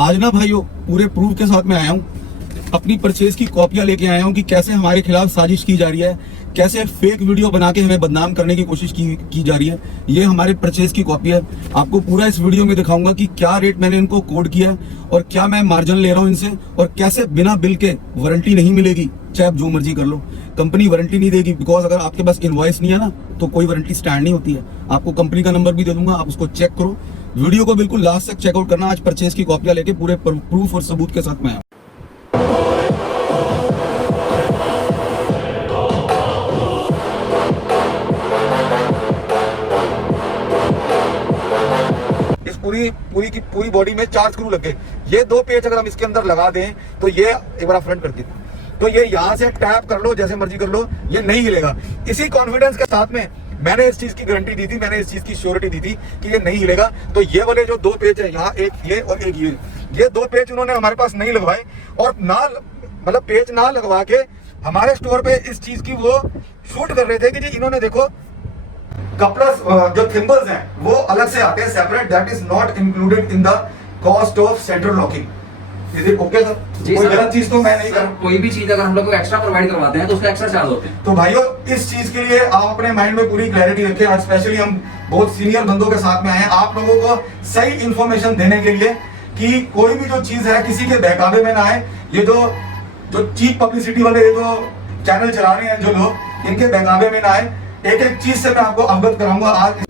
आज ना भाइयों पूरे प्रूफ के साथ में आया हूँ, अपनी परचेज की कॉपियां लेके आया हूँ कि कैसे हमारे खिलाफ साजिश की जा रही है, कैसे फेक वीडियो बना के हमें बदनाम करने की कोशिश की जा रही है। ये हमारे परचेज की कॉपी है। आपको पूरा इस वीडियो में दिखाऊंगा कि क्या रेट मैंने इनको कोड किया है और क्या मैं मार्जिन ले रहा हूँ इनसे, और कैसे बिना बिल के वारंटी नहीं मिलेगी, चाहे आप जो मर्जी कर लो, कंपनी वारंटी नहीं देगी। बिकॉज अगर आपके पास इनवॉइस नहीं है ना तो कोई वारंटी स्टैंड नहीं होती है। आपको कंपनी का नंबर भी दे दूंगा, आप उसको चेक करो। वीडियो को बिल्कुल लास्ट तक चेकआउट करना। आज परचेज की कॉपियां लेके पूरे प्रूफ और सबूत के साथ में आया। पूरी बॉडी में 4 स्क्रू लगे। ये 2 पेच अगर हम इसके अंदर लगा दें तो ये एक बार फ्रंट कर दी तो ये यहाँ से टैप कर लो, जैसे मर्जी कर लो, ये नहीं हिलेगा। इसी कॉन्फिडेंस के साथ में मैंने इस चीज की गारंटी दी थी, मैंने इस चीज की श्योरिटी दी थी कि ये नहीं हिलेगा। तो ये वाले जो 2 पेच है, यहाँ एक ये और एक ये 2 पेच उन्होंने हमारे पास नहीं लगवाए, और ना मतलब पेच ना लगवा के हमारे स्टोर पे इस चीज की वो शूट कर रहे थे कि जी इन्होंने देखो कपलर्स जो थिम्बल्स हैं वो अलग से आते हैं separate, that is not included in the cost of central locking. Is it okay sir? कोई गलत चीज तो मैं नहीं कर। कोई भी चीज अगर हम लोग को एक्स्ट्रा प्रोवाइड करवाते हैं तो उसका एक्स्ट्रा चार्ज होते हैं। तो भाइयों इस चीज के लिए आप अपने माइंड में पूरी क्लैरिटी रखें। आज स्पेशली हम बहुत सीनियर बंदों के साथ में आए हैं आप लोगों को सही इंफॉर्मेशन देने के लिए कि कोई भी जो चीज है किसी के बहकावे में ना आए। ये जो चीप पब्लिसिटी वाले ये जो चैनल चला रहे हैं जो लोग, इनके बहकावे में ना आए। एक एक चीज से मैं आपको अवगत कराऊंगा। आज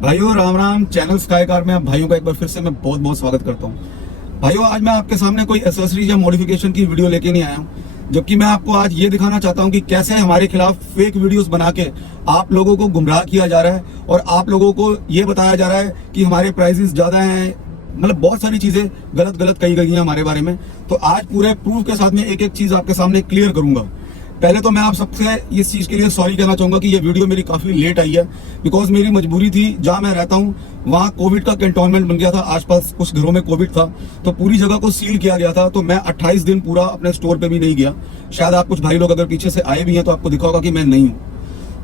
भाइयों Ram Ram, channel sky car में आप भाइयों का एक बार फिर से मैं बहुत बहुत स्वागत करता हूं। भाइयों आज मैं आपके सामने कोई एक्सेसरीज या मॉडिफिकेशन की वीडियो लेके नहीं आया हूं, जबकि मैं आपको आज ये दिखाना चाहता हूं कि कैसे हमारे खिलाफ फेक वीडियोस बना के आप लोगों को गुमराह किया जा रहा है और आप लोगों को ये बताया जा रहा है कि हमारे प्राइसेस ज्यादा हैं। मतलब बहुत सारी चीजें गलत कही गई हैं हमारे बारे में। तो आज पूरे प्रूफ के साथ में एक एक चीज आपके सामने क्लियर करूंगा। पहले तो मैं आप सबसे इस चीज के लिए सॉरी कहना चाहूंगा कि ये वीडियो मेरी काफी लेट आई है, बिकॉज मेरी मजबूरी थी। जहां मैं रहता हूं वहां कोविड का कैंटोनमेंट बन गया था, आसपास कुछ घरों में कोविड था, तो पूरी जगह को सील किया गया था। तो मैं 28 दिन पूरा अपने स्टोर पे भी नहीं गया। शायद आप कुछ भाई लोग अगर पीछे से आए भी हैं तो आपको दिखा होगा कि मैं नहीं हूँ।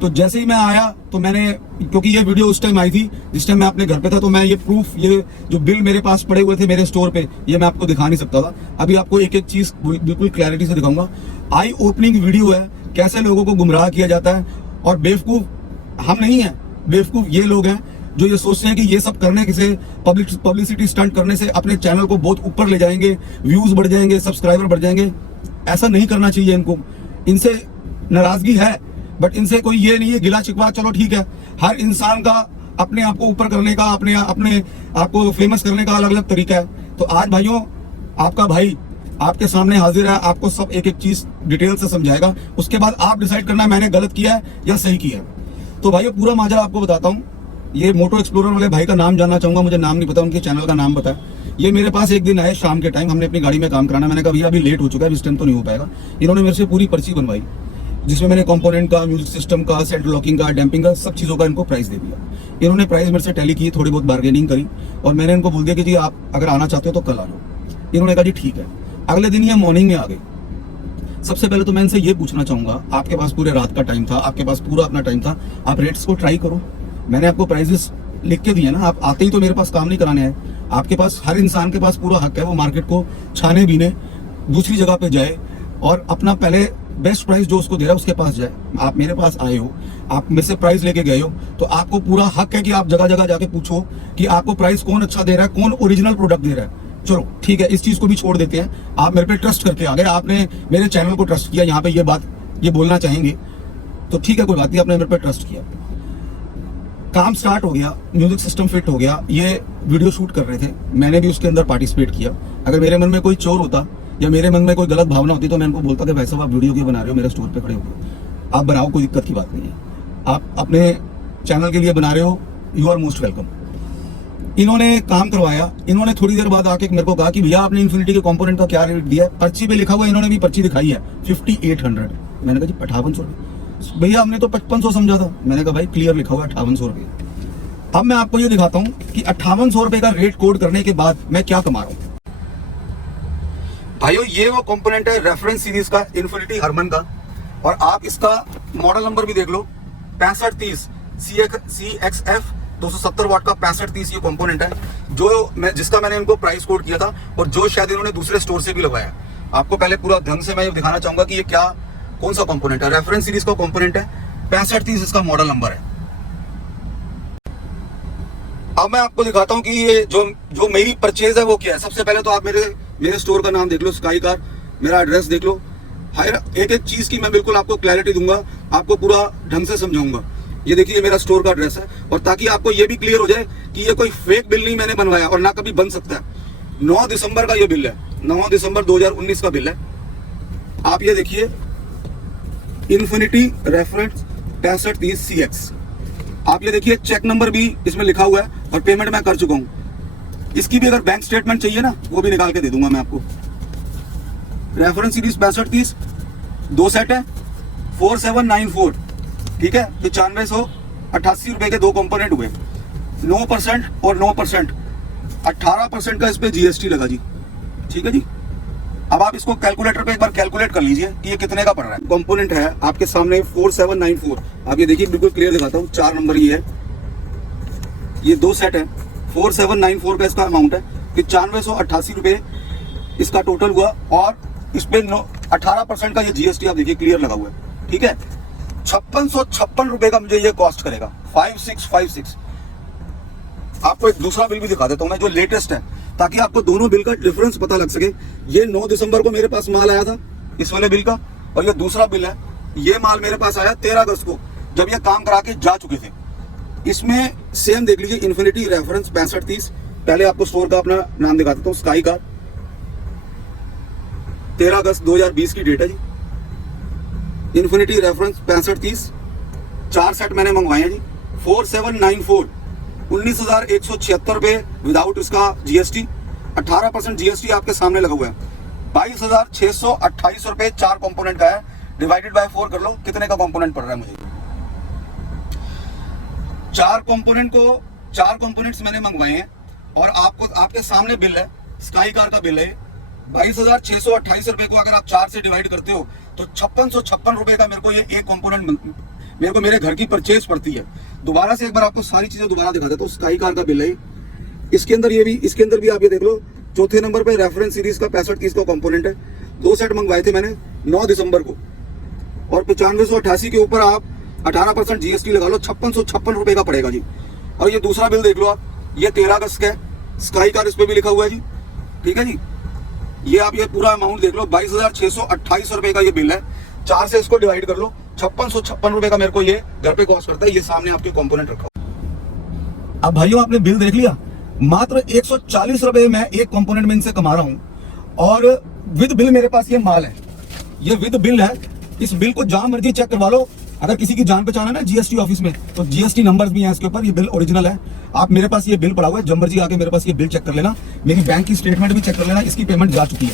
तो जैसे ही मैं आया तो मैंने, क्योंकि ये वीडियो उस टाइम आई थी जिस टाइम मैं अपने घर पे था, तो मैं ये प्रूफ, ये जो बिल मेरे पास पड़े हुए थे मेरे स्टोर पे, ये मैं आपको दिखा नहीं सकता था। अभी आपको एक एक चीज बिल्कुल क्लैरिटी से दिखाऊंगा। आई ओपनिंग वीडियो है, कैसे लोगों को गुमराह किया जाता है। और बेवकूफ हम नहीं है, बेवकूफ ये लोग हैं जो ये सोचते हैं कि ये सब करने से, पब्लिसिटी स्टंट करने से अपने चैनल को बहुत ऊपर ले जाएंगे, व्यूज बढ़ जाएंगे, सब्सक्राइबर बढ़ जाएंगे। ऐसा नहीं करना चाहिए इनको। इनसे नाराजगी है बट इनसे कोई ये नहीं है गिला शिकवा। चलो ठीक है, हर इंसान का अपने आप को ऊपर करने का, अपने आप को फेमस करने का अलग अलग तरीका है। तो आज भाइयों आपका भाई आपके सामने हाजिर है, आपको सब एक एक चीज डिटेल से समझाएगा। उसके बाद आप डिसाइड करना मैंने गलत किया है या सही किया है। तो भाइयों पूरा माजरा आपको बताता हूँ। ये मोटो एक्सप्लोरर वाले भाई का नाम जानना चाहूंगा, मुझे नाम नहीं पता, उनके चैनल का नाम पता है। ये मेरे पास एक दिन आए शाम के टाइम, हमने अपनी गाड़ी में काम कराना। मैंने कहा भैया अभी लेट हो चुका है, इस टाइम तो नहीं हो पाएगा। इन्होंने मेरे से पूरी पर्ची बनवाई जिसमें मैंने कंपोनेंट का, म्यूजिक सिस्टम का, सेंट्रल लॉकिंग का, डैम्पिंग का, सब चीज़ों का इनको प्राइस दे दिया। इन्होंने प्राइस मेरे से टैली की, थोड़ी बहुत बार्गेनिंग करी और मैंने इनको बोल दिया कि जी आप अगर आना चाहते हो तो कल आ जाओ। इन्होंने कहा जी ठीक है। अगले दिन ये मॉर्निंग में आ गई। सबसे पहले तो मैं इनसे ये पूछना चाहूंगा, आपके पास पूरे रात का टाइम था, आपके पास पूरा अपना टाइम था, आप रेट्स को ट्राई करो। मैंने आपको प्राइजेस लिख के दिए ना, आप आते ही तो मेरे पास काम नहीं कराने आए। आपके पास, हर इंसान के पास पूरा हक है वो मार्केट को छाने बीने, दूसरी जगह पे जाए और अपना पहले बेस्ट प्राइस जो उसको दे रहा है उसके पास जाए। आप मेरे पास आए हो, आप मेरे से प्राइस लेके गए हो, तो आपको पूरा हक है कि आप जगह जगह जाके पूछो कि आपको प्राइस कौन अच्छा दे रहा है, कौन ओरिजिनल प्रोडक्ट दे रहा है। चलो ठीक है, इस चीज को भी छोड़ देते हैं। आप मेरे पे ट्रस्ट करके आ गए, आपने मेरे चैनल को ट्रस्ट किया, यहाँ पे ये बात ये बोलना चाहेंगे तो ठीक है, कोई बात नहीं, आपने मेरे पे ट्रस्ट किया। काम स्टार्ट हो गया, म्यूजिक सिस्टम फिट हो गया, ये वीडियो शूट कर रहे थे, मैंने भी उसके अंदर पार्टिसिपेट किया। अगर मेरे मन में कोई चोर होता या मेरे मन में कोई गलत भावना होती तो मैं इनको बोलता कि भाई साहब आप वीडियो क्यों बना रहे हो, मेरे स्टोर पे खड़े होकर आप बनाओ, कोई दिक्कत की बात नहीं है, आप अपने चैनल के लिए बना रहे हो, यू आर मोस्ट वेलकम। इन्होंने काम करवाया। इन्होंने थोड़ी देर बाद आके मेरे को कहा कि भैया आपने इन्फिनिटी के कंपोनेंट का क्या रेट दिया है, पर्ची पे लिखा हुआ, इन्होंने भी पर्ची दिखाई है 5800। मैंने कहा जी 5800 रुपये, भैया हमने तो 5500 समझा था। मैंने कहा भाई क्लियर लिखा हुआ है 5800 रुपये। अब मैं आपको ये दिखाता हूँ कि 5800 रुपये का रेट कोड करने के बाद मैं क्या कमा रहा हूँ। भाइयों ये वो कंपोनेंट है रेफरेंस सीरीज का, इन्फिनिटी हरमन का, और आप इसका मॉडल नंबर भी देख लो 6530 CXF 270 वाट का 6530 ये कंपोनेंट है, जिसका मैंने इनको प्राइस कोड किया था और जो शायद इन्होंने दूसरे स्टोर से भी लगवाया। आपको पहले पूरा ढंग से मैं ये दिखाना चाहूंगा कि ये क्या कौन सा कंपोनेंट है। रेफरेंस सीरीज का कंपोनेंट है, 6530 इसका मॉडल नंबर है। अब मैं आपको दिखाता हूँ कि ये जो मेरी परचेज है वो क्या है। सबसे पहले तो आप मेरे स्टोर का नाम देख लो, स्काई कार, मेरा एड्रेस देख लो। हर एक एक चीज की मैं बिल्कुल आपको क्लैरिटी दूंगा, आपको पूरा ढंग से समझाऊंगा। ये देखिए मेरा स्टोर का एड्रेस है, और ताकि आपको ये भी क्लियर हो जाए कि ये कोई फेक बिल नहीं मैंने बनवाया और ना कभी बन सकता है। 9 दिसंबर का ये बिल है, 9 दिसंबर 2019 का बिल है। आप ये देखिए, इन्फिनिटी रेफरेंस 6530 CX। आप ये देखिए चेक नंबर भी इसमें लिखा हुआ है और पेमेंट मैं कर चुका हूं। इसकी भी अगर बैंक स्टेटमेंट चाहिए ना, वो भी निकाल के दे दूंगा मैं आपको। रेफरेंस सीरीज 6530 2 सेट है, 4794, ठीक है। 9588 रुपए के 2 कंपोनेंट हुए, 9% और 9%, 18% का इस पे GST लगा जी, ठीक है जी। अब आप इसको कैलकुलेटर पे एक बार कैलकुलेट कर लीजिए कि ये कितने का पड़ रहा है। कंपोनेंट है आपके सामने 4794, आप ये देखिए बिल्कुल क्लियर दिखाता हूँ, 4 नंबर ये है, ये 2 सेट है, 4794 का इसका अमाउंट है, 9588 रुपए इसका टोटल हुआ, और इस पे 18% का ये GST आप देखिए क्लियर लगा हुआ है, ठीक है। 5656 रुपए का मुझे ये कॉस्ट करेगा, 5656। आपको एक दूसरा बिल भी दिखा देता हूं मैं, जो लेटेस्ट है, ताकि आपको दोनों बिल का डिफरेंस पता लग सके। ये 9 दिसंबर को मेरे पास माल आया था इस वाले बिल का, और ये दूसरा बिल है, ये माल मेरे पास आया 13 अगस्त को, जब ये काम करा के जा चुके थे। इसमें सेम देख लीजिए, इन्फिनिटी रेफरेंस 6530। पहले आपको स्टोर का अपना नाम दिखा देता हूँ, स्काई कार, 13 अगस्त 2020 की डेट है जी। इन्फिनिटी रेफरेंस 6530, 4 सेट मैंने मंगवाए हैं जी। 4794, 19,176 रुपए विदाउट इसका GST, 18% GST आपके सामने लगा हुआ है। 22,628 रुपए 4 कंपोनेंट का है, डिवाइडेड बाय 4 कर लो, कितने का कंपोनेंट पड़ रहा है मुझे। 4 कंपोनेंट्स मैंने मंगवाए हैं, और आपके सामने बिल है, स्काई कार का बिल है। 22,628 रुपए को अगर आप 4 से डिवाइड करते हो तो 5656 रुपए का मेरे को ये एक कंपोनेंट मेरे को मेरे घर की परचेज पड़ती है। दोबारा से एक बार आपको सारी चीजें दोबारा दिखा देता हूँ। स्काई कार का बिल है, इसके अंदर भी आप ये देख लो, चौथे नंबर पे रेफरेंस सीरीज का 6530 का कंपोनेंट है। 2 सेट मंगवाए थे मैंने 9 दिसंबर को, और 9588 के ऊपर आप 18% GST लगा लो, 5656 रुपए का पड़ेगा जी। और ये दूसरा बिल देख लो आप, ये 13 अगस्त का है, स्काई कार इस पे भी लिखा हुआ है जी, ठीक है जी। ये आप ये पूरा अमाउंट देख लो, 22,628 रुपए का ये बिल है। 4 से इसको डिवाइड कर लो, 5656 रुपए का मेरे को ये घर पे कॉस्ट करता है। ये सामने आपके कंपोनेंट रखा हुआ। अब भाइयों आपने बिल देख लिया, मात्र 140 रुपए मैं एक कंपोनेंट में इनसे कमा रहा हूं, और विद बिल मेरे पास ये माल है, ये विद बिल है। इस बिल को जहां मर्जी चेक करवा लो, अगर किसी की जान पहचान है ना GST ऑफिस में, तो GST नंबर्स भी हैं इसके ऊपर, ये बिल ओरिजिनल है। आप मेरे पास ये बिल पड़ा हुआ है, जब मर्जी आके मेरे पास ये बिल चेक कर लेना, मेरी बैंक की स्टेटमेंट भी चेक कर लेना, इसकी पेमेंट जा चुकी है,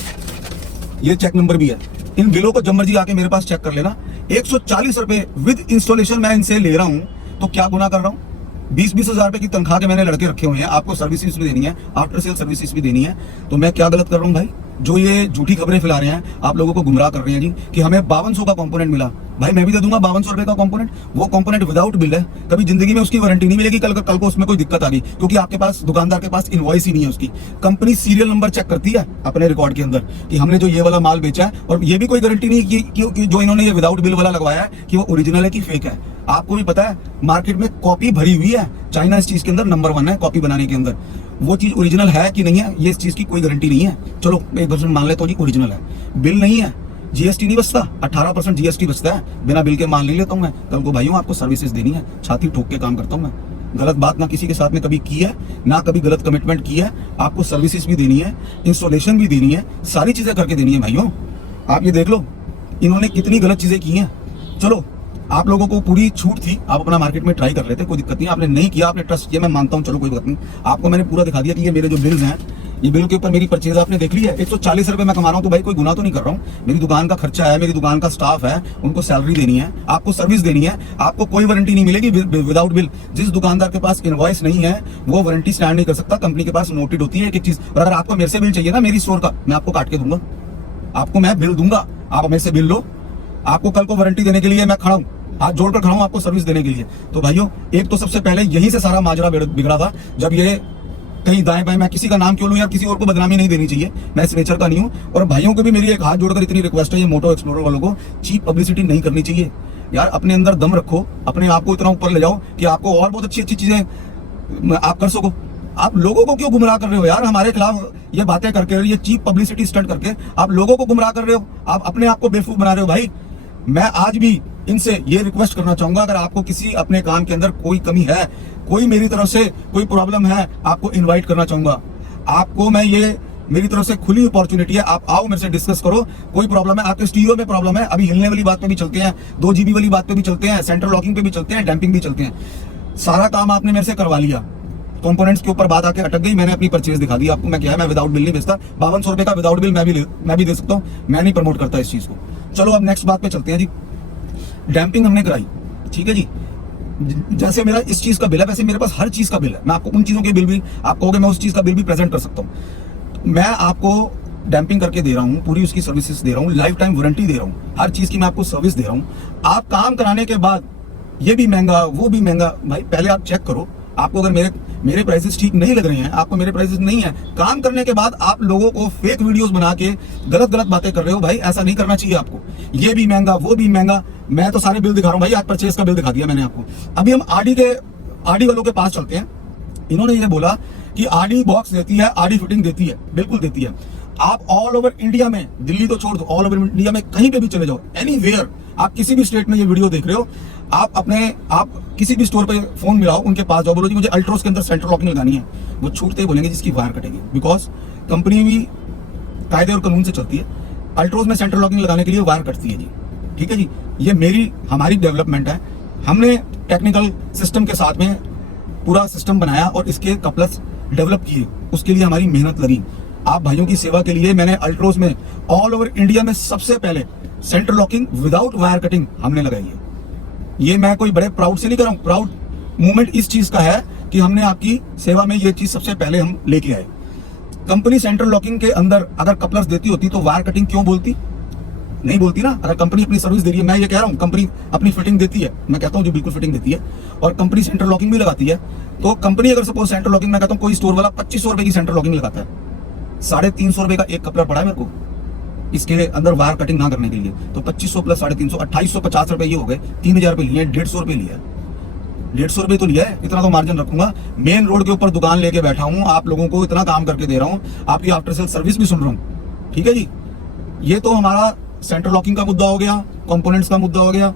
ये चेक नंबर भी है। इन बिलों को जब मर्जी आके मेरे पास चेक कर लेना। 140 रुपए विद इंस्टॉलेशन मैं इनसे ले रहा हूं, तो क्या गुना कर रहा हूं। 20-20 हजार रुपए की तनख्वाह के मैंने लड़के रखे हुए हैं, आपको सर्विसेज भी देनी है, आफ्टर सेल सर्विसेज भी देनी है, तो मैं क्या गलत कर रहा हूं भाई। जो ये झूठी खबरें फैला रहे हैं, आप लोगों को गुमराह कर रहे हैं जी कि हमें 5200 का कंपोनेंट मिला, भाई मैं भी दे दूंगा 5200 रुपए का कंपोनेंट। वो कंपोनेंट विदाउट बिल है, कभी जिंदगी में उसकी वारंटी नहीं मिलेगी। कल को उसमें कोई दिक्कत आ गई, क्योंकि आपके पास दुकानदार के पास इनवॉइस ही नहीं है उसकी। कंपनी सीरियल नंबर चेक करती है अपने रिकॉर्ड के अंदर कि हमने जो ये वाला माल बेचा है, और ये भी कोई गारंटी नहीं कि जो इन्होंने ये विदाउट बिल वाला लगवाया है कि वो ओरिजिनल है कि फेक है। आपको भी पता है मार्केट में कॉपी भरी हुई है, चाइना इस चीज के अंदर नंबर 1 है कॉपी बनाने के अंदर। वो चीज ओरिजिनल है कि नहीं है, ये इस चीज की कोई गारंटी नहीं है। चलो 1% मान लेता हूं जी ओरिजिनल है, बिल नहीं है, GST नहीं बचता, 18% GST बचता है, बिना बिल के मान नहीं लेता हूं मैं। कल को भाइयों आपको सर्विसेज देनी है, छाती ठोक के काम करता हूं मैं। गलत बात ना किसी के साथ में कभी की है, ना कभी गलत कमिटमेंट की है। आपको सर्विसेज भी देनी है, इंस्टॉलेशन भी देनी है, सारी चीजें करके देनी है भाइयों। आप ये देख लो इन्होंने कितनी गलत चीजें की हैं। चलो आप लोगों को पूरी छूट थी, आप अपना मार्केट में ट्राई कर लेते, कोई दिक्कत नहीं। आपने नहीं किया, आपने ट्रस्ट किया, मैं मानता हूं, चलो कोई बात नहीं। आपको मैंने पूरा दिखा दिया कि ये मेरे जो बिल्स हैं, ये बिल के ऊपर मेरी परचेज आपने देख ली है। 140 रुपए मैं कमा रहा हूं, तो भाई कोई गुनाह तो नहीं कर रहा हूं। मेरी दुकान का खर्चा है, मेरी दुकान का स्टाफ है, उनको सैलरी देनी है, आपको सर्विस देनी है। आपको कोई वारंटी नहीं मिलेगी विदाउट बिल। जिस दुकानदार के पास इनवॉइस नहीं है वो वारंटी स्टैंड नहीं कर सकता। कंपनी के पास नोटेड होती है एक चीज। और अगर आपको मेरे से बिल चाहिए ना मेरी स्टोर का, मैं आपको काट के दूंगा, आपको मैं बिल दूंगा, आप मेरे से बिल लो। आपको कल को वारंटी देने के लिए मैं खड़ा हूं, हाथ जोड़कर खड़ा हूं आपको सर्विस देने के लिए। तो भाइयों, एक तो सबसे पहले यहीं से सारा माजरा बिगड़ा था, जब ये कहीं दाएं बाएं, मैं किसी का नाम क्यों लूं यार, किसी और को बदनामी नहीं देनी चाहिए, मैं इस नेचर का नहीं हूं। और भाइयों को भी मेरी एक हाथ जोड़कर इतनी रिक्वेस्ट है, ये मोटो एक्सप्लोरर वालों को चीप पब्लिसिटी नहीं करनी चाहिए यार। अपने अंदर दम रखो, अपने आप को इतना ऊपर ले जाओ कि आपको और बहुत अच्छी अच्छी चीजें आप कर सको। आप लोगों को क्यों गुमराह कर रहे हो यार, हमारे खिलाफ ये बातें करके, ये चीप पब्लिसिटी स्टंट करके आप लोगों को गुमराह कर रहे हो, आप अपने आप को बेवकूफ बना रहे हो। भाई मैं आज भी इनसे ये रिक्वेस्ट करना चाहूंगा, अगर आपको किसी अपने काम के अंदर कोई कमी है, कोई मेरी तरफ से कोई प्रॉब्लम है, आपको इनवाइट करना चाहूंगा। आपको मैं ये मेरी तरफ से खुली अपॉर्चुनिटी है, आप आओ मेरे से डिस्कस करो। कोई प्रॉब्लम है, आपके स्टीरियो में प्रॉब्लम है, अभी हिलने वाली बात पे भी चलते हैं, 2 GB वाली बात पे भी चलते हैं, सेंट्रल लॉकिंग पे भी चलते हैं, डैम्पिंग भी चलते हैं। सारा काम आपने मेरे से करवा लिया, कंपोनेंट्स के ऊपर बात आके अटक गई, मैंने अपनी परचेज दिखा दी आपको। मैं क्या है, मैं विदाउट बिल नहीं बेचता, 5200 रुपए का विदाउट बिल मैं भी दे सकता हूँ, मैं नहीं प्रमोट करता इस चीज को। चलो अब नेक्स्ट बात पे चलते हैं जी। डैम्पिंग हमने कराई, ठीक है जी। जैसे मेरा इस चीज का बिल है, वैसे मेरे पास हर चीज का बिल है। मैं आपको उन चीजों के बिल भी, आप कहोगे मैं उस चीज का बिल भी प्रेजेंट कर सकता हूँ। मैं आपको डैम्पिंग करके दे रहा हूँ, पूरी उसकी सर्विसेज दे रहा हूँ, लाइफ टाइम वारंटी दे रहा हूँ, हर चीज की मैं आपको सर्विस दे रहा हूँ। आप काम कराने के बाद ये भी महंगा, वो भी महंगा, भाई पहले आप चेक करो। आपको अगर मेरे प्राइसेस ठीक नहीं लग रहे हैं, आपको मेरे प्राइसेस नहीं है, काम करने के बाद आप लोगों को फेक वीडियोस बना के गलत बातें कर रहे हो, भाई ऐसा नहीं करना चाहिए आपको। ये भी महंगा, वो भी महंगा, मैं तो सारे बिल दिखा रहा हूँ भाई, आज परचेज का बिल दिखा दिया मैंने आपको। अभी हम आरडी वालों के पास चलते हैं। इन्होंने ये बोला कि आरडी बॉक्स देती है, आरडी फिटिंग देती है, बिल्कुल देती है। आप ऑल ओवर इंडिया में, दिल्ली तो छोड़ दो, ऑल ओवर इंडिया में कहीं पे भी चले जाओ, एनीवेयर, आप किसी भी स्टेट में ये वीडियो देख रहे हो, आप किसी भी स्टोर पे फोन मिलाओ, उनके पास जाओ, बोलो जी मुझे अल्ट्रोस के अंदर सेंट्रल लॉकिंग लगानी है, वो छूटते ही बोलेंगे जिसकी वायर कटेगी, बिकॉज कंपनी भी कायदे और कानून से चलती है। अल्ट्रोस में सेंट्रल लॉकिंग लगाने के लिए वायर कटती है जी, ठीक है जी। ये हमारी डेवलपमेंट है, हमने टेक्निकल सिस्टम के साथ में पूरा सिस्टम बनाया और इसके कपल्स डेवलप किए, उसके लिए हमारी मेहनत लगी। आप भाइयों की सेवा के लिए मैंने अल्ट्रोस में ऑल ओवर इंडिया में सबसे पहले central locking without wire cutting हमने लगाई है। ये मैं कोई बड़े प्राउड से नहीं कर रहा हूं, प्राउड मूवमेंट इस चीज का है कि हमने आपकी सेवा में ये चीज सबसे पहले हम लेके आए। कंपनी सेंट्रल लॉकिंग के अंदर अगर कपलर्स देती होती तो वायर कटिंग क्यों बोलती? नहीं बोलती ना। अगर कंपनी अपनी सर्विस दे रही है, मैं ये कह रहा हूं कंपनी अपनी फिटिंग देती है, मैं कहता हूं जो बिल्कुल फिटिंग देती है, और कंपनी सेंट्रल लॉकिंग भी लगाती है, तो कंपनी अगर सपोज सेंट्रल लॉकिंग, मैं कहता हूं कोई स्टोर वाला 2500 रुपए की सेंट्रल लॉकिंग लगाता है, 350 रुपए का एक कपलर पड़ा है मेरे को इसके अंदर वायर कटिंग ना करने के लिए, तो 2500 प्लस 350, 2850 रुपए ये हो गए, 3000 रुपए लिए, 150 रुपए लिया, 150 रुपए तो लिया है, इतना तो मार्जिन रखूंगा। मेन रोड के ऊपर दुकान लेके बैठा हूं, आप लोगों को इतना काम करके दे रहा हूं, आपकी आफ्टर सेल सर्विस भी सुन रहा हूं, ठीक है जी। ये तो हमारा सेंट्रल लॉकिंग का मुद्दा हो गया, कंपोनेंट्स का मुद्दा हो गया।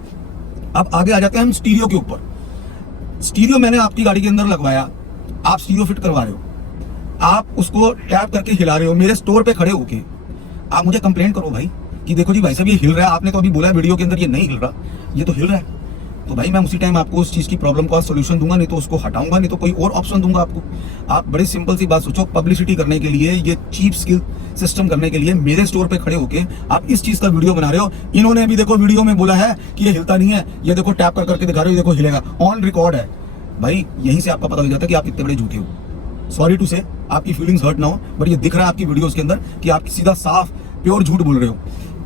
अब आगे आ जाते हैं हम स्टीरियो के ऊपर। स्टीरियो मैंने आपकी गाड़ी के अंदर लगवाया, आप स्टीरियो फिट करवा रहे हो, आप उसको टैप करके हिला रहे हो, मेरे स्टोर पे खड़े होके आप मुझे कंप्लेंट करो भाई कि देखो जी भाई साहब ये हिल रहा है, आपने तो अभी बोला वीडियो के अंदर ये नहीं हिल रहा, ये तो हिल रहा है, तो भाई मैं उसी टाइम आपको उस चीज की प्रॉब्लम का सोल्यूशन दूंगा, नहीं तो उसको हटाऊंगा, नहीं तो कोई और ऑप्शन दूंगा आपको। आप बड़ी सिंपल सी बात सोचो, पब्लिसिटी करने के लिए, ये चीप स्किल सिस्टम करने के लिए मेरे स्टोर पे खड़े होके आप इस चीज का वीडियो बना रहे हो। इन्होंने भी देखो वीडियो में बोला है कि ये हिलता नहीं है, ये देखो टैप कर करके दिखा रहे हो, ये देखो हिलेगा, ऑन रिकॉर्ड है। भाई यहीं से आपका पता लग जाता है कि आप कितने बड़े झूठे हो। सॉरी टू से, आपकी फीलिंग्स हर्ट ना हो, बट ये दिख रहा है आपकी वीडियोस के अंदर कि आप सीधा साफ प्योर झूठ बोल रहे हो।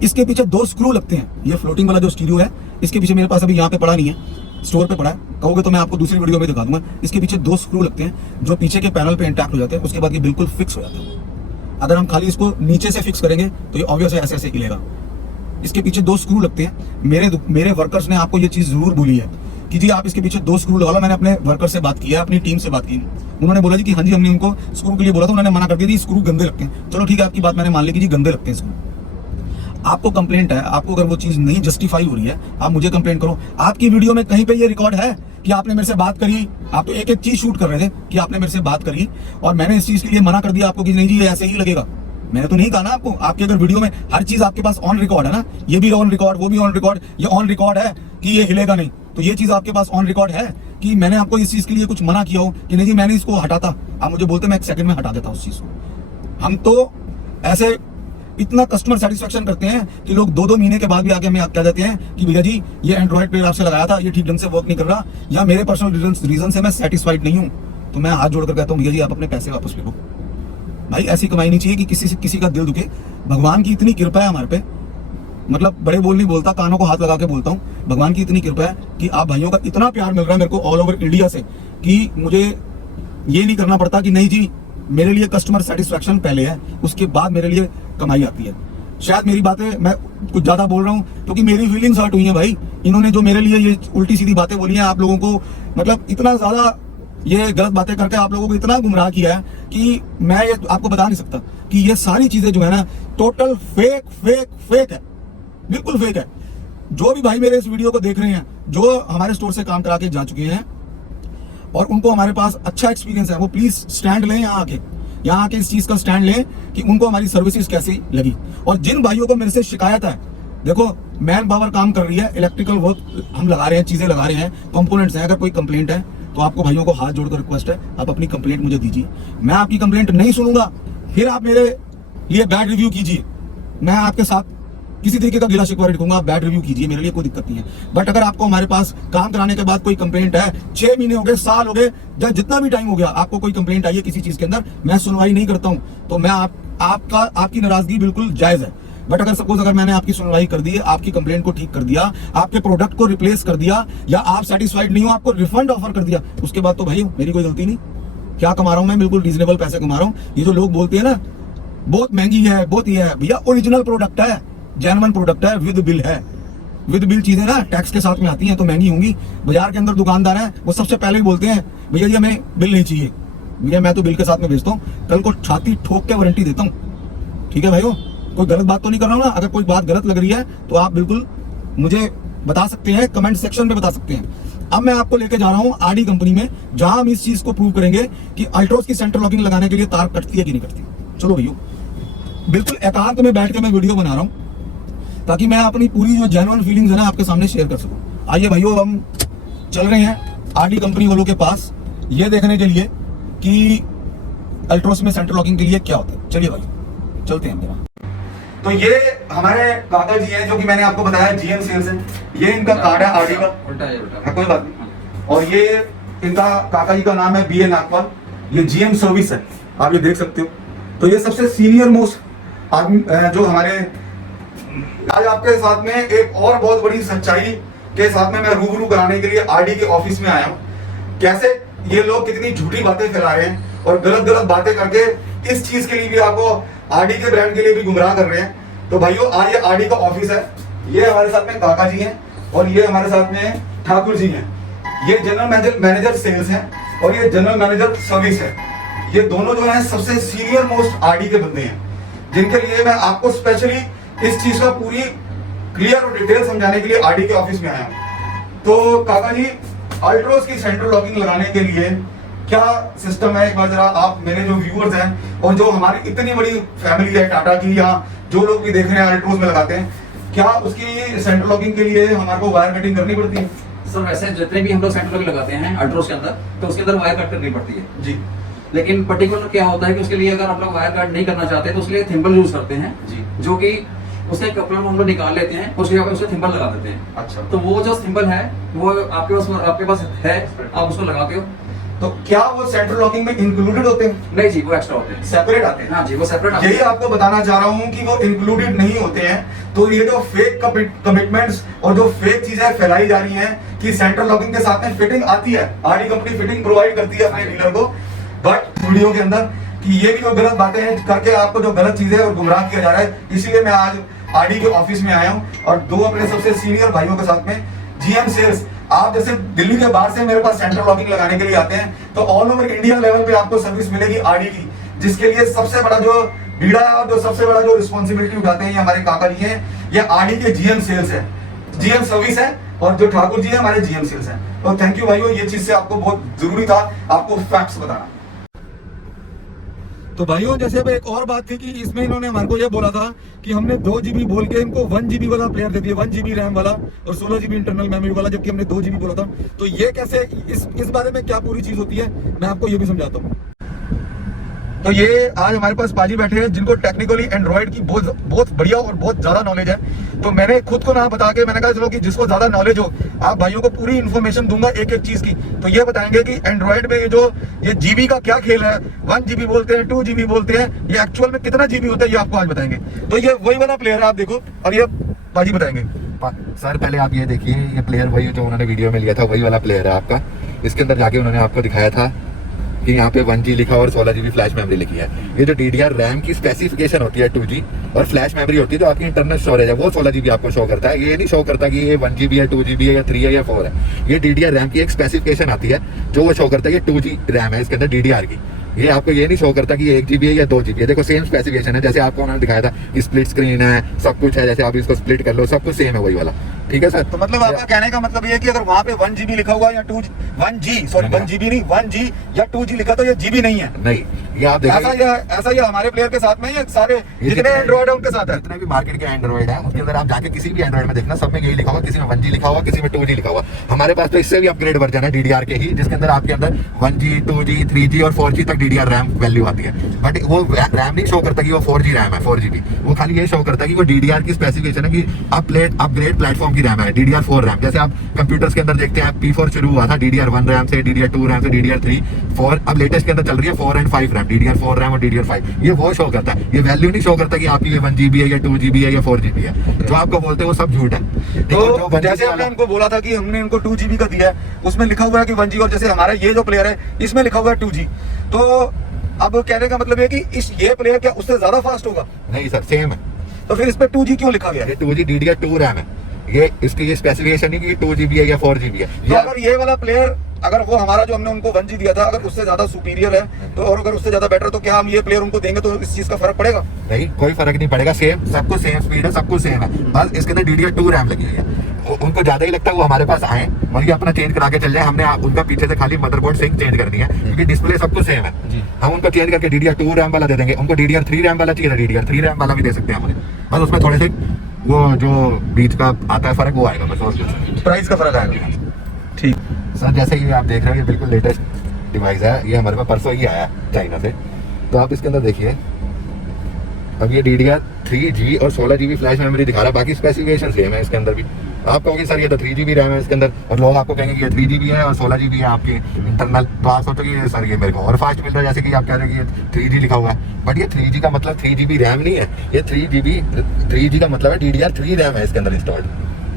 इसके पीछे 2 स्क्रू लगते हैं, ये फ्लोटिंग वाला जो स्टीरियो है, इसके पीछे मेरे पास अभी यहाँ पे पड़ा नहीं है, स्टोर पे पड़ा है, कहोगे तो मैं आपको दूसरी वीडियो में दिखा दूंगा। इसके पीछे 2 स्क्रू लगते हैं जो पीछे के पैनल पे इंटैक्ट हो जाते हैं, उसके बाद ये बिल्कुल फिक्स हो जाता है। अगर हम खाली इसको नीचे से फिक्स करेंगे तो ये ऑब्वियस है ऐसे ऐसे हिलेगा। इसके पीछे 2 स्क्रू लगते हैं। मेरे वर्कर्स ने आपको ये चीज जरूर बोली है कि जी आप इसके पीछे 2 स्क्रू लगा लो। मैंने अपने वर्कर से बात की है, अपनी टीम से बात की, उन्होंने बोला जी कि हाँ जी हमने उनको स्क्रू के लिए बोला था, उन्होंने मना कर दिया जी स्क्रू गंदे लगते हैं। चलो ठीक है, आपकी बात मैंने मान ली कि जी गंदे लगते हैं स्क्रू। आपको कंप्लेंट है, आपको अगर वो चीज नहीं जस्टिफाई हो रही है, आप मुझे कंप्लेंट करो। आपकी वीडियो में कहीं पे ये रिकॉर्ड है कि आपने मेरे से बात करी, आप तो एक एक चीज शूट कर रहे थे कि आपने मेरे से बात करी और मैंने इस चीज के लिए मना कर दिया आपको कि नहीं जी ये ऐसे ही लगेगा। मैंने तो नहीं कहा ना आपको। आपके अगर वीडियो में हर चीज आपके पास ऑन रिकॉर्ड है ना, ये भी ऑन रिकॉर्ड, वो भी ऑन रिकॉर्ड, ये ऑन रिकॉर्ड है कि ये हिलेगा नहीं, तो ये चीज आपके पास ऑन रिकॉर्ड है कि मैंने आपको इस चीज के लिए कुछ मना किया हो कि नहीं जी मैंने इसको हटाता, आप मुझे बोलते मैं 1 सेकंड में हटा देता उस चीज को। हम तो ऐसे इतना कस्टमर सेटिस्फेक्शन करते हैं कि लोग 2-2 महीने के बाद भी आके हमें कह देते हैं कि भैया जी ये एंड्रॉइड पे आपसे लगाया था, ये ठीक ढंग से वर्क नहीं कर रहा, या मेरे पर्सनल रीजन से मैं सेटिस्फाइड नहीं हूं। तो मैं हाथ जोड़कर कहता हूं भैया जी आप अपने पैसे वापस ले लो। भाई ऐसी कमाई नहीं चाहिए कि किसी का दिल दुखे। भगवान की इतनी कृपा है हमारे पे, मतलब बड़े बोल नहीं बोलता, कानों को हाथ लगा के बोलता हूँ। भगवान की इतनी कृपा है कि आप भाइयों का इतना प्यार मिल रहा है मेरे को ऑल ओवर इंडिया से कि मुझे ये नहीं करना पड़ता कि नहीं जी मेरे लिए कस्टमर सेटिस्फेक्शन पहले है, उसके बाद मेरे लिए कमाई आती है। शायद मेरी बातें मैं कुछ ज्यादा बोल रहा हूँ क्योंकि मेरी फीलिंग्स हर्ट हुई हैं भाई। इन्होंने जो मेरे लिए ये उल्टी सीधी बातें बोली हैं, आप लोगों को मतलब इतना ज्यादा ये गलत बातें करके आप लोगों को इतना गुमराह किया है कि मैं ये आपको बता नहीं सकता कि ये सारी चीजें जो है ना टोटल फेक फेक फेक है, बिल्कुल फेक है। जो भी भाई मेरे इस वीडियो को देख रहे हैं, जो हमारे स्टोर से काम करा के जा चुके हैं और उनको हमारे पास अच्छा एक्सपीरियंस है, वो प्लीज स्टैंड लें यहाँ आके इस चीज का स्टैंड लें कि उनको हमारी सर्विसेज कैसी लगी। और जिन भाइयों को मेरे से शिकायत है, देखो मैन पावर काम कर रही है, इलेक्ट्रिकल वर्क हम लगा रहे हैं, चीजें लगा रहे हैं, कंपोनेंट्स हैं। अगर कोई कंप्लेंट है तो आपको भाइयों को हाथ जोड़कर रिक्वेस्ट है, आप अपनी कंप्लेंट मुझे दीजिए। मैं आपकी कंप्लेंट नहीं सुनूंगा, फिर आप मेरे लिए बैड रिव्यू कीजिए, मैं आपके साथ किसी तरीके का गिला शिकवा रखूंगा, आप बैड रिव्यू कीजिए, मेरे लिए कोई दिक्कत नहीं है। बट अगर आपको हमारे पास काम कराने के बाद कोई कंप्लेंट है, 6 महीने हो गए, साल हो गए, जितना भी टाइम हो गया, आपको कोई कंप्लेंट आई है किसी चीज के अंदर, मैं सुनवाई नहीं करता हूं, तो मैं आपकी नाराजगी बिल्कुल जायज है। बट अगर सपोज अगर मैंने आपकी सुनवाई कर दी है, आपकी कंप्लेंट को ठीक कर दिया, आपके प्रोडक्ट को रिप्लेस कर दिया, या आप सेटिस्फाइड नहीं हो, आपको रिफंड ऑफर कर दिया, उसके बाद तो भाई मेरी कोई गलती नहीं। क्या कमा रहा हूं मैं, बिल्कुल रीजनेबल पैसे कमा रहा हूं। ये जो लोग बोलते हैं ना बहुत महंगी है, बहुत ये है, भैया ओरिजिनल प्रोडक्ट है, जेन्युइन प्रोडक्ट है, विद बिल है। विद बिल चीजें ना टैक्स के साथ में आती हैं तो महंगी होंगी। बाजार के अंदर दुकानदार हैं, वो सबसे पहले ही बोलते हैं भैया जी हमें बिल नहीं चाहिए, भैया मैं तो बिल के साथ में बेचता हूँ, कल को छाती ठोक के वारंटी देता हूँ। ठीक है भाइयों, कोई गलत बात तो नहीं कर रहा हूँ ना। अगर कोई बात गलत लग रही है तो आप बिल्कुल मुझे बता सकते हैं, कमेंट सेक्शन में बता सकते हैं। अब मैं आपको लेके जा रहा हूँ आरडी कंपनी में, जहां हम इस चीज को प्रूव करेंगे कि अल्ट्रोज की सेंटर लॉकिंग लगाने के लिए तार कटती है कि नहीं कटती। चलो भैया, बिल्कुल एकांत में बैठ के मैं वीडियो बना रहा हूँ ताकि मैं अपनी पूरी जो जेन्युइन फीलिंग्स है ना आपके सामने शेयर कर सकूं। आइए भाइयों, हम चल रहे हैं आरडी कंपनी वालों के पास ये देखने के लिए कि अल्ट्रोस में सेंटर लॉकिंग के लिए क्या होता है। चलिए भाई चलते हैं मेरा। तो ये हमारे काका जी हैं जो कि मैंने आपको बताया जीएम सेल्स है, ये इनका कार्ड है आरडी का, उल्टा है, उल्टा। कोई बात नहीं। और ये इनका काका जी का नाम है बीए नागपाल, ये जीएम सर्विस है, आप ये देख सकते हो। तो ये सबसे सीनियर मोस्ट आदमी जो हमारे, आज आपके साथ में एक और बहुत बड़ी सच्चाई के साथ में मैं रूबरू कराने के लिए आरडी के ऑफिस में आया हूँ। कैसे ये लोग कितनी झूठी बातें फैला रहे हैं और गलत गलत बातें करके इस चीज के लिए भी आपको आरडी के ब्रांड के लिए भी गुमराह कर रहे हैं। तो भाइयों आज ये आरडी का ऑफिस है, ये हमारे साथ में काका जी हैं और ये हमारे साथ में ठाकुर जी हैं। ये जनरल मैनेजर सेल्स हैं और ये जनरल मैनेजर सर्विस है। ये दोनों जो है सबसे सीनियर मोस्ट आरडी के बंदे हैं, जिनके लिए मैं आपको स्पेशली इस चीज का पूरी क्लियर और डिटेल समझाने के लिए आरडी के ऑफिस में आया हूं। तो काका जी, अल्ट्रोस की सेंट्रल लॉकिंग लगाने के लिए क्या सिस्टम है, एक बार जरा आप मेरे जो व्यूअर्स हैं और जो हमारी इतनी बड़ी फैमिली है टाटा की, या जो लोग भी देख रहे हैं अल्ट्रोस में लगाते हैं, क्या उसकी सेंट्रल लॉकिंग के लिए हमारे को वायर कटिंग करनी पड़ती है? सर वैसे जितने भी हम लोग सेंटर लॉकिंग लगाते हैं अल्ट्रोस के अंदर, तो उसके अंदर वायर कट करनी पड़ती है जी। लेकिन पर्टिकुलर क्या होता है कि उसके लिए अगर आप लोग वायर कट नहीं करना चाहते तो उसके लिए थिम्बल यूज करते हैं जी, जो कि उसके कपड़ा हम लोग निकाल लेते हैं, उसके ऊपर उससे थिम्बल लगा देते हैं। अच्छा, तो वो जो थिम्बल है वो आपके पास है, आप उसको लगाते हो। तो क्या वो सेंट्रल लॉकिंग में इंक्लूडेड होते हैं? नहीं जी, वो एक्स्ट्रा होते हैं, सेपरेट आते हैं? हाँ जी, वो सेपरेट। यही आपको बताना चाह रहा हूं कि वो इंक्लूडेड नहीं होते हैं। तो ये जो फेक कमिटमेंट्स और जो फेक चीजें फैलाई जा रही हैं कि सेंट्रल लॉकिंग के साथ में फिटिंग आती है, आरडी कंपनी फिटिंग प्रोवाइड करती है अपने डीलर को, बट वीडियो के अंदर कि ये भी जो गलत बातें हैं करके आपको जो गलत चीजें और गुमराह किया जा रहा है, इसलिए मैं आज आरडी के ऑफिस में आया हूं और दो अपने सबसे सीनियर भाइयों के साथ में जीएम सेल्स। आप जैसे दिल्ली के बाहर से मेरे पास सेंट्रल लॉकिंग लगाने के लिए आते हैं तो ऑल ओवर इंडिया लेवल पे आपको सर्विस मिलेगी आरडी की, जिसके लिए सबसे बड़ा जो बीड़ा है और जो सबसे बड़ा जो रिस्पॉन्सिबिलिटी उठाते हैं ये हमारे काका जी हैं। ये आरडी के जीएम सेल्स है, जीएम सर्विस है, और जो ठाकुर जी है हमारे जीएम सेल्स हैं। तो थैंक यू भाइयों, ये चीज से आपको बहुत जरूरी था आपको फैक्ट्स बताना। तो भाइयों जैसे अब एक और बात थी कि इसमें इन्होंने हमारे को ये बोला था कि हमने 2 GB बोल के इनको 1 GB वाला प्लेयर दे दिया, 1 GB रैम वाला और 16 GB इंटरनल मेमोरी वाला, जबकि हमने 2 GB बोला था। तो ये कैसे, इस बारे में क्या पूरी चीज होती है मैं आपको ये भी समझाता हूँ। तो ये आज हमारे पास पाजी बैठे हैं जिनको टेक्निकली एंड्रॉइड की बहुत बढ़िया और बहुत ज्यादा नॉलेज है। तो मैंने खुद को ना बता के मैंने कहा चलो कि जिसको ज्यादा नॉलेज हो आप भाइयों को पूरी इन्फॉर्मेशन दूंगा एक एक चीज की। तो ये बताएंगे कि एंड्रॉइड में ये जीबी का क्या खेल है, 1 GB बोलते हैं, 2 GB बोलते हैं, ये एक्चुअल में कितना जीबी होता है ये आपको आज बताएंगे। तो ये वही वाला प्लेयर है आप देखो, और ये पाजी बताएंगे। सर पहले आप ये देखिए, ये प्लेयर वही जो उन्होंने वीडियो में लिया था वही वाला प्लेयर है आपका। इसके अंदर जाके उन्होंने आपको दिखाया था कि यहाँ पे 1G लिखा और 16GB फ्लैश मेमोरी लिखी है। ये जो DDR रैम की स्पेसिफिकेशन होती है 2G और फ्लैश मेमोरी होती है जो आपकी इंटरनल स्टोरेज है वो 16GB आपको शो करता है। ये नहीं शो करता कि ये 1GB है, 2GB है या 3 है या 4 है। ये DDR रैम की एक स्पेसिफिकेशन आती है जो वो शो करता है कि 2G रैम है इसके अंदर DDR की। ये आपको ये नहीं शो करता कि ये 1GB है या 2GB है। देखो सेम स्पेसिफिकेशन है, जैसे आपको उन्होंने दिखाया था, स्प्लिट स्क्रीन है, सब कुछ है, जैसे आप इसको स्प्लिट कर लो, सब कुछ सेम है वही वाला। ठीक है सर, तो मतलब आपका कहने का मतलब ये है कि अगर वहाँ पे 1GB लिखा हुआ या 1G नहीं 1G या 2G लिखा तो ये GB नहीं है। नहीं, ये आप देखो ऐसा ही हमारे प्लेयर के साथ में ये सारे जितने एंड्रॉइड है उनके साथ है। जितने भी मार्केट के एंड्रॉइड है उसके अंदर आप जाके किसी भी एंड्रॉइड में देखना, सब में यही लिखा हुआ, किसी में 1G लिखा हुआ, किसी में 2G लिखा हुआ। हमारे पास तो इससे भी अपग्रेड वर्जन है DDR के ही, जिसके अंदर आपके अंदर 1G 2G 3G और 4G तक DDR रैम वैल्यू आती है। बट वो रैम नहीं शो करता कि वो 4G रैम है 4GB, वो खाली ये शो करता है कि वो DDR की स्पेसिफिकेशन है कि अपग्रेड प्लेटफॉर्म की रैम है DDR4 रैम। जैसे आप कंप्यूटर्स के अंदर देखते हैं P4 शुरू हुआ था DDR1 रैम से, DDR2 रैम से, DDR3 4, अब लेटेस्ट के अंदर चल रही है 4 और 5 रैम, DDR4 रैम और DDR5। ये वो शो करता है, ये वैल्यू नहीं शो करता कि आपकी ये 1GB है या 2GB है या 4GB है। जो आपको बोलते हैं वो सब झूठ है। तो जैसे हमने उनको बोला था कि हमने इनको 2GB का दिया है, उसमें लिखा हुआ है कि 1G, और जैसे हमारा ये जो प्लेयर है इसमें लिखा हुआ है 2G। तो अब कहने का मतलब है कि ये प्लेयर क्या उससे ज्यादा फास्ट होगा? नहीं सर, सेम है। तो फिर इस पे 2G क्यों लिखा गया है? ये 2G DDR2 रैम है, ये इसकी ये स्पेसिफिकेशन नहीं कि ये 2GB है या 4GB है। तो अगर ये वाला प्लेयर, अगर वो हमारा जो हमने उनको 1G दिया था अगर उससे ज्यादा सुपीरियर है तो, और अगर उससे ज्यादा बेटर, तो क्या हम ये प्लेयर उनको देंगे तो इस चीज का फर्क पड़ेगा? नहीं, कोई फर्क नहीं पड़ेगा, सेम, सब कुछ सेम स्पीड है, सब कुछ सेम है। बस इसके अंदर DDR2 रैम लगी हुई है। उनको ज्यादा ही लगता है वो हमारे पास आए और ये अपना चेंज करा के चल जाए। हमने उनका पीछे से खाली मदरबोर्ड सिंक चेंज कर दिया है क्योंकि डिस्प्ले सब कुछ सेम है। हम उनको चेंज करके DDR2 रैम वाला दे देंगे। उनको DDR3 रैम वाला चाहिए, DDR3 रैम वाला भी दे सकते हैं हमें। बस उसमें थोड़े से वो जो बीच का आता है फर्क वो आएगा, बस और कुछ प्राइस का फर्क आएगा। ठीक सर, जैसे ये आप देख रहे हैं ये बिल्कुल लेटेस्ट डिवाइस है, ये हमारे पास परसों ही आया चाइना से। तो आप इसके अंदर देखिए, अब ये DDR3G और 16GB फ्लैश मेमोरी दिखा रहा है, बाकी स्पेसिफिकेशन सेम है इसके अंदर भी। आप कहोगे सर ये तो 3GB रैम है इसके अंदर, और लोग आपको कहेंगे कि ये 3GB है और 16GB है आपके इंटरनल, तो आप सोचोगे सर ये मेरे को और फास्ट मिल रहा है, जैसे कि आप कह रहे हैं कि ये 3G लिखा हुआ है। बट ये 3G का मतलब 3GB रैम नहीं है, ये 3G का मतलब है DDR3 रैम है इसके अंदर इंस्टॉल्ड,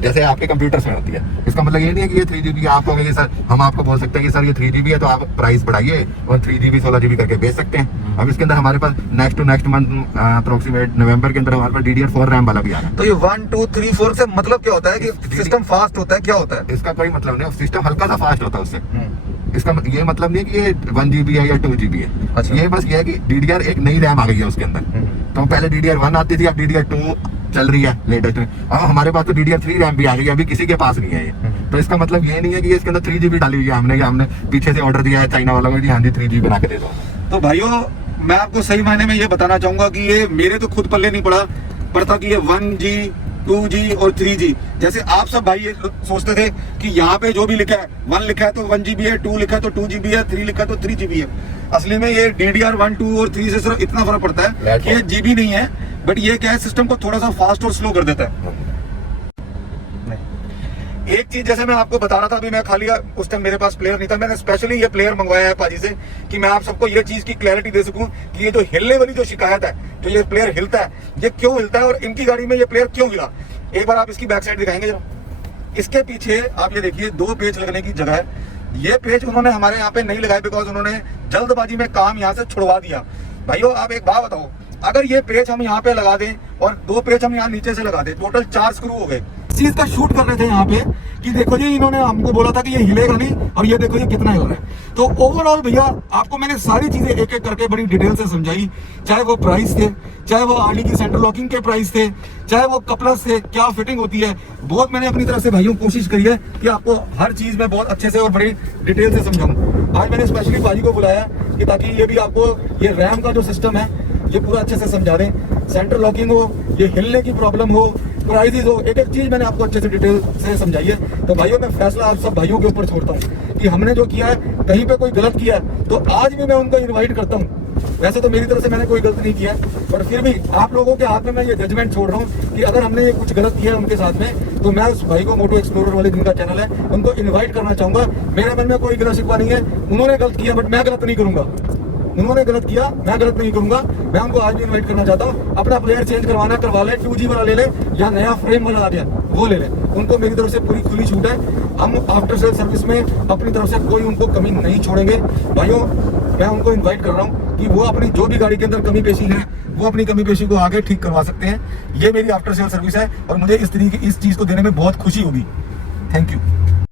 जैसे आपके कंप्यूटर्स में होती है। इसका मतलब ये नहीं है कि ये 3GB है। आप कहोगे सर, हम आपको बोल सकते हैं कि सर ये 3GB है तो आप प्राइस बढ़ाइए और 3GB 16GB करके बेच सकते हैं। अब इसके अंदर हमारे पास next to next month approximate November के अंदर हमारे पास DDR4 रैम वाला भी आ रहा है। तो ये 1 2 3 4 से मतलब क्या होता है कि सिस्टम फास्ट होता है, क्या होता है? इसका कोई मतलब नहीं, सिस्टम हल्का सा फास्ट होता है उससे। इसका ये मतलब नहीं है कि ये 1GB है या 2GB है। अच्छा। ये बस ये है कि DDR एक नई रैम आ गई है उसके अंदर। तो पहले DDR1 आती थी, अब DDR2 चल रही है लेटेस्ट में। अब हमारे पास तो DDR3 रैम भी आ गई है, अभी किसी के पास नहीं है ये। तो इसका मतलब ये नहीं है कि इसके अंदर 3GB डाली हुई है हमने, या हमने पीछे से ऑर्डर दिया है चाइना वाला को, हाँ जी 3GB बना के दे दो। तो भाइयों, मैं आपको सही मायने में ये बताना चाहूंगा कि ये मेरे तो खुद पल्ले नहीं पड़ता कि ये 1G 2G और 3G, जैसे आप सब भाई ये सोचते थे कि यहाँ पे जो भी लिखा है 1 लिखा है तो 1GB है, 2 लिखा है तो 2GB है, 3 लिखा है तो 3GB है। असली में ये DDR1 2 और 3 से सिर्फ इतना फर्क पड़ता है कि ये GB नहीं है, बट ये क्या है, सिस्टम को थोड़ा सा फास्ट और स्लो कर देता है। एक चीज जैसे मैं आपको बता रहा था, अभी मैं खाली उस टाइम मेरे पास प्लेयर नहीं था, मैंने स्पेशली ये प्लेयर मंगवाया है पाजी से कि मैं आप सबको ये चीज की क्लैरिटी दे सकूं कि ये जो हिलने वाली जो शिकायत है, जो ये प्लेयर हिलता है, ये क्यों हिलता है और इनकी गाड़ी में ये प्लेयर क्यों हिला। एक बार आप इसकी बैक साइड दिखाएंगे जरा। इसके पीछे आप ये देखिए 2 पेज लगने की जगह है। ये पेज उन्होंने हमारे यहाँ पे नहीं लगाए बिकॉज उन्होंने जल्दबाजी में काम यहाँ से छुड़वा दिया। भाइयों आप एक बात बताओ, अगर ये पेज हम यहाँ पे लगा दें और 2 पेज हम यहाँ नीचे से लगा दें, टोटल 4 स्क्रू हो गए। इस चीज का शूट कर रहे थे यहाँ पे कि देखो जी, इन्होंने हमको बोला था कि ये हिलेगा नहीं और ये देखो ये कितना हिल रहा है। तो ओवरऑल भैया आपको मैंने सारी चीजें एक एक करके बड़ी डिटेल से समझाई, चाहे वो प्राइस थे, चाहे वो आरडी की सेंटर लॉकिंग के प्राइस थे, चाहे वो कपलर्स थे, क्या फिटिंग होती है, बहुत मैंने अपनी तरफ से भाइयों कोशिश करी है कि आपको हर चीज में बहुत अच्छे से और बड़ी डिटेल से समझाऊं। आज मैंने स्पेशली भाई को बुलाया कि ताकि ये भी आपको ये रैम का जो सिस्टम है ये पूरा अच्छे से समझा दें, सेंटर लॉकिंग हो, ये हिलने की प्रॉब्लम हो, प्राइजेस हो, एक एक चीज मैंने आपको अच्छे से डिटेल से समझाई है। तो भाइयों मैं फैसला आप सब भाइयों के ऊपर छोड़ता हूँ कि हमने जो किया है, कहीं पे कोई गलत किया है तो आज भी मैं उनको इन्वाइट करता हूँ। वैसे तो मेरी तरफ से मैंने कोई गलती नहीं किया है, पर फिर भी आप लोगों के हाथ में मैं ये जजमेंट छोड़ रहा हूँ कि अगर हमने ये कुछ गलत किया है उनके साथ में, तो मैं उस भाई को, मोटो एक्सप्लोरर वाले जिनका चैनल है, उनको इन्वाइट करना चाहूंगा। मेरे मन में कोई गिला शिकवा नहीं है, उन्होंने गलत किया बट मैं गलत नहीं करूंगा। उन्होंने गलत किया, मैं गलत नहीं करूंगा। मैं उनको आज भी इनवाइट करना चाहता हूँ, अपना प्लेयर चेंज करवाना करवा ले, 2G वाला ले ले या नया फ्रेम वाला आ गया वो ले ले, उनको मेरी तरफ से पूरी खुली छूट है। हम आफ्टर सेल सर्विस में अपनी तरफ से कोई उनको कमी नहीं छोड़ेंगे। भाइयों मैं उनको इन्वाइट कर रहा हूँ कि वो अपनी जो भी गाड़ी के अंदर कमी पेशी है वो अपनी कमी पेशी को आगे ठीक करवा सकते हैं। ये मेरी आफ्टर सेल सर्विस है और मुझे इस चीज़ को देने में बहुत खुशी होगी। Thank you.